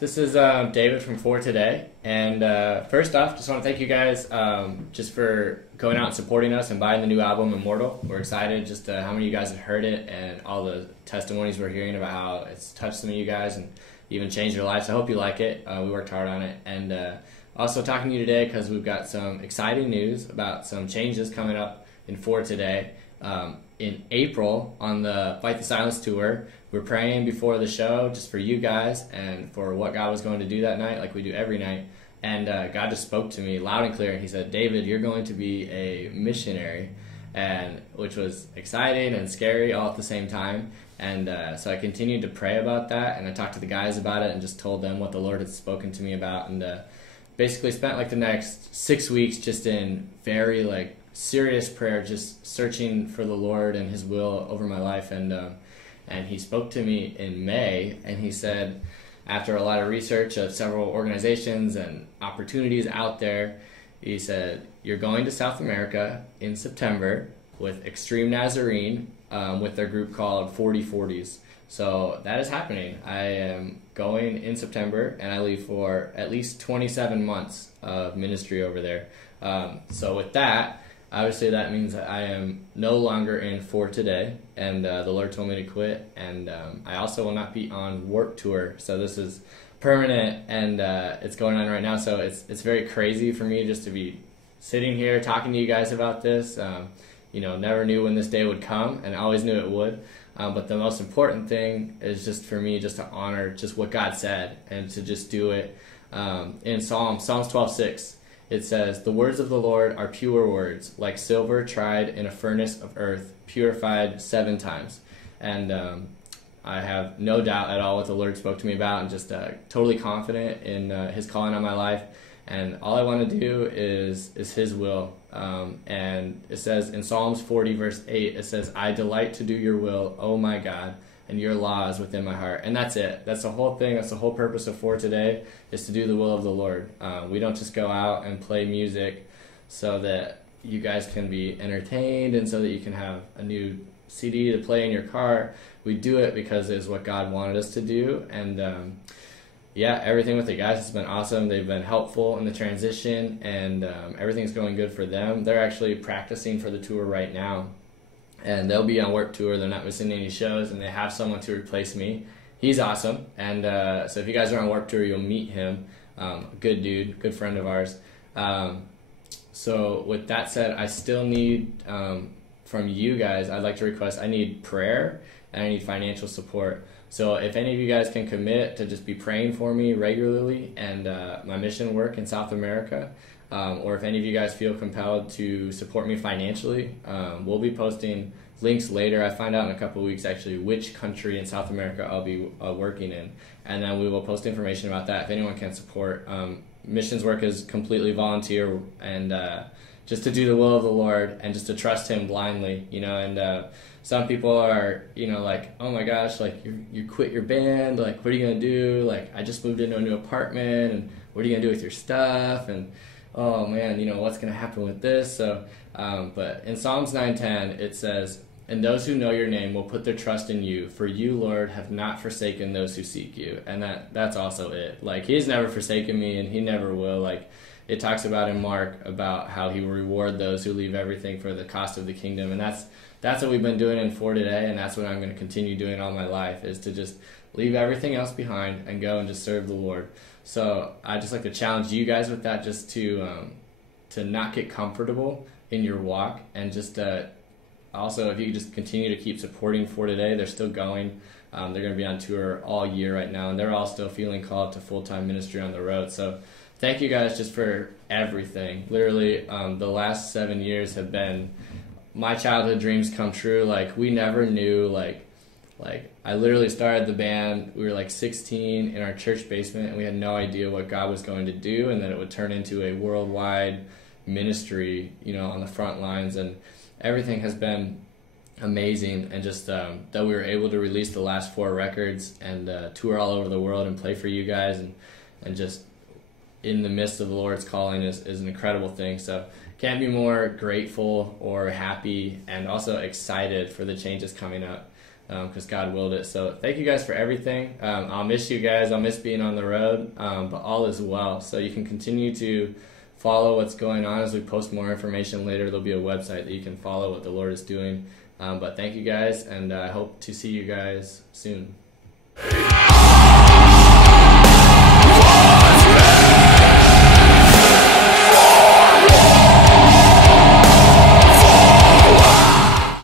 This is David from For Today, and first off, just want to thank you guys just for going out and supporting us and buying the new album, Immortal. We're excited just how many of you guys have heard it and all the testimonies we're hearing about how it's touched some of you guys and even changed your lives. I hope you like it. We worked hard on it, and also talking to you today because we've got some exciting news about some changes coming up in For Today. In April on the Fight the Silence tour, we're praying before the show just for you guys and for what God was going to do that night, like we do every night. And God just spoke to me loud and clear, and he said, David, you're going to be a missionary, and which was exciting and scary all at the same time. And so I continued to pray about that, and I talked to the guys about it and just told them what the Lord had spoken to me about, and basically spent like the next 6 weeks just in very serious prayer, just searching for the Lord and his will over my life. And he spoke to me in May, and he said, after a lot of research of several organizations and opportunities out there, he said, you're going to South America in September with Extreme Nazarene with their group called 4040s. So that is happening. I am going in September, and I leave for at least 27 months of ministry over there. So with that, obviously that means that I am no longer in For Today, and the Lord told me to quit, and I also will not be on Warped Tour, so this is permanent, and it's going on right now, so it's very crazy for me just to be sitting here talking to you guys about this. Never knew when this day would come, and I always knew it would, but the most important thing is just for me just to honor just what God said, and to just do it. In Psalms 12:6, it says, the words of the Lord are pure words, like silver tried in a furnace of earth, purified 7 times. And I have no doubt at all what the Lord spoke to me about, and just totally confident in his calling on my life. And all I want to do is his will. And it says in Psalms 40 verse 8, it says, I delight to do your will, O my God, and your law is within my heart. And that's it. That's the whole thing. That's the whole purpose of For Today, is to do the will of the Lord. We don't just go out and play music so that you guys can be entertained and so that you can have a new CD to play in your car. We do it because it's what God wanted us to do. And everything with the guys has been awesome. They've been helpful in the transition, and everything's going good for them. They're actually practicing for the tour right now, and they'll be on Warped Tour. They're not missing any shows, and they have someone to replace me. He's awesome, and so if you guys are on Warped Tour, you'll meet him. Good dude, good friend of ours. So with that said, I still need, from you guys, I'd like to request, I need prayer, and I need financial support. So if any of you guys can commit to just be praying for me regularly and my mission work in South America, or if any of you guys feel compelled to support me financially, we'll be posting links later. I find out in a couple of weeks actually which country in South America I'll be working in, and then we will post information about that if anyone can support. Missions work is completely volunteer, and just to do the will of the Lord and just to trust him blindly, and some people are, like, oh my gosh, like you quit your band, like what are you gonna do? Like, I just moved into a new apartment, and what are you gonna do with your stuff? And oh man, what's gonna happen with this? So, but in Psalms 9:10 it says, and those who know your name will put their trust in you, for you, Lord, have not forsaken those who seek you. And that's also it. Like, he's never forsaken me, and he never will. Like, it talks about in Mark about how he will reward those who leave everything for the cost of the kingdom. And that's what we've been doing in For Today, and that's what I'm going to continue doing all my life, is to just leave everything else behind and go and just serve the Lord. So I just like to challenge you guys with that, just to not get comfortable in your walk, and just also if you just continue to keep supporting For Today. They're still going. They're going to be on tour all year right now, and they're all still feeling called to full-time ministry on the road. So thank you guys just for everything. Literally, the last 7 years have been my childhood dreams come true. Like, we never knew, like I literally started the band, we were like 16 in our church basement, and we had no idea what God was going to do, and that it would turn into a worldwide ministry, on the front lines. And everything has been amazing, and just that we were able to release the last 4 records and tour all over the world and play for you guys, and just in the midst of the Lord's calling is an incredible thing. So can't be more grateful or happy, and also excited for the changes coming up. because God willed it. So thank you guys for everything. I'll miss you guys. I'll miss being on the road, but all is well. So you can continue to follow what's going on as we post more information later. There'll be a website that you can follow what the Lord is doing. But thank you guys, and I hope to see you guys soon.